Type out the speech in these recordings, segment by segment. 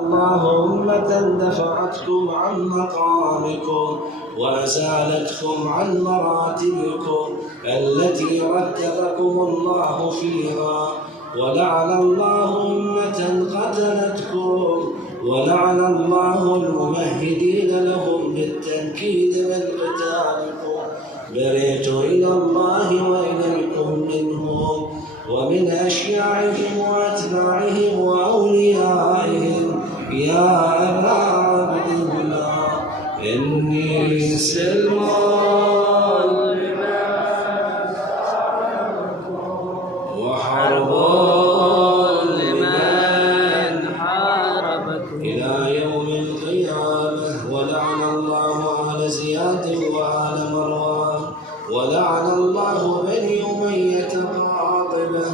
اللهم دفعتكم عن مقامكم وأزالتكم عن مراتبكم التي رتبكم الله فيها، ولعن الله أمة قتلتكم، ولعن الله الممهدين لهم بالتنكيد من قتالكم. برئت إلى الله وإليكم منهم ومن أشياعهم وأتباعهم وأوليائهم يا أبا عبد الله إني سلم وحرب لمن حاربكم إلى يوم القيامة. ولعن الله آل زياد وآل مروان، ولعن الله بني أمية قاطبة،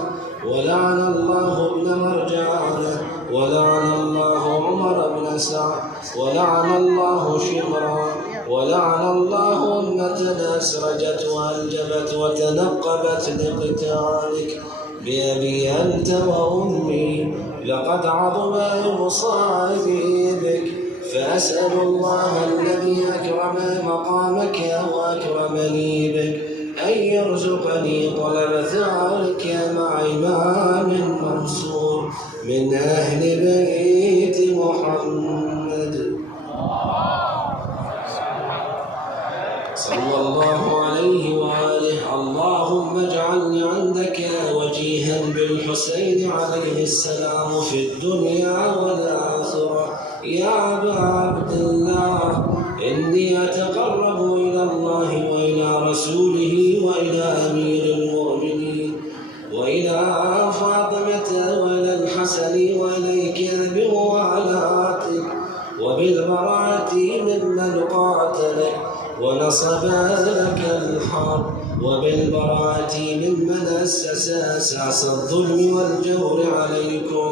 ولعن الله ابن مرجانة، ولعن الله عمر بن سعد، ولعن الله شمرا، ولعن الله أمة أسرجت وأنجبت وتنقبت لقتالك. بأبي أنت وأمي لقد عظم مصائبي بك، فأسأل الله الذي أكرم مقامك وأكرمني بك أن يرزقني طلب ثارك مع إمام منصور من أهل بيت محمد صلى الله عليه وآله. اللهم اجعلني عندك وجيها بالحسين عليه السلام في الدنيا والآخرة. يا أبا عبد الله إني أتقرب إلى الله وإلى رسوله وإلى أمير المؤمنين وإلى فاطمة وإلى الحسن وإليك بموالاتك وبالبراءة ممن قاتلك ونصب لك الحرب، وبالبراءة ممن أسس أساس الظلم والجور عليكم،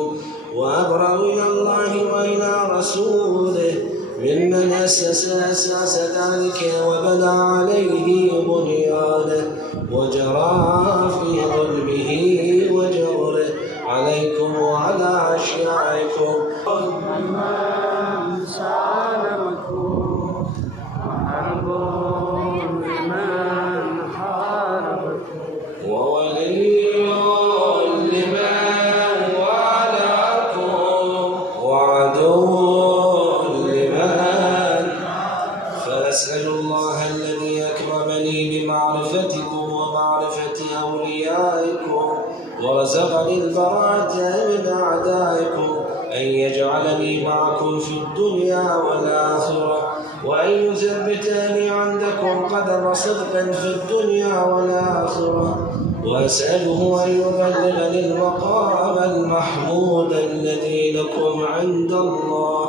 وأبرأ إلى الله وإلى رسوله ممن أسس أساس ذلك وبنى عليه بنيانه وجرى في ظلمه وجوره عليكم وعلى أشياعكم. وولي لمن والاكم وعدو لمن، فأسأل الله الذي أكرمني بمعرفتكم ومعرفة أوليائكم ورزقني البراءة من أعدائكم أن يجعلني معكم في الدنيا والآخرة، وأن يثبتني عندكم قدم صدق في الدنيا والآخرة، وأسأله أن يبلغني المقام المحمود الذي لكم عند الله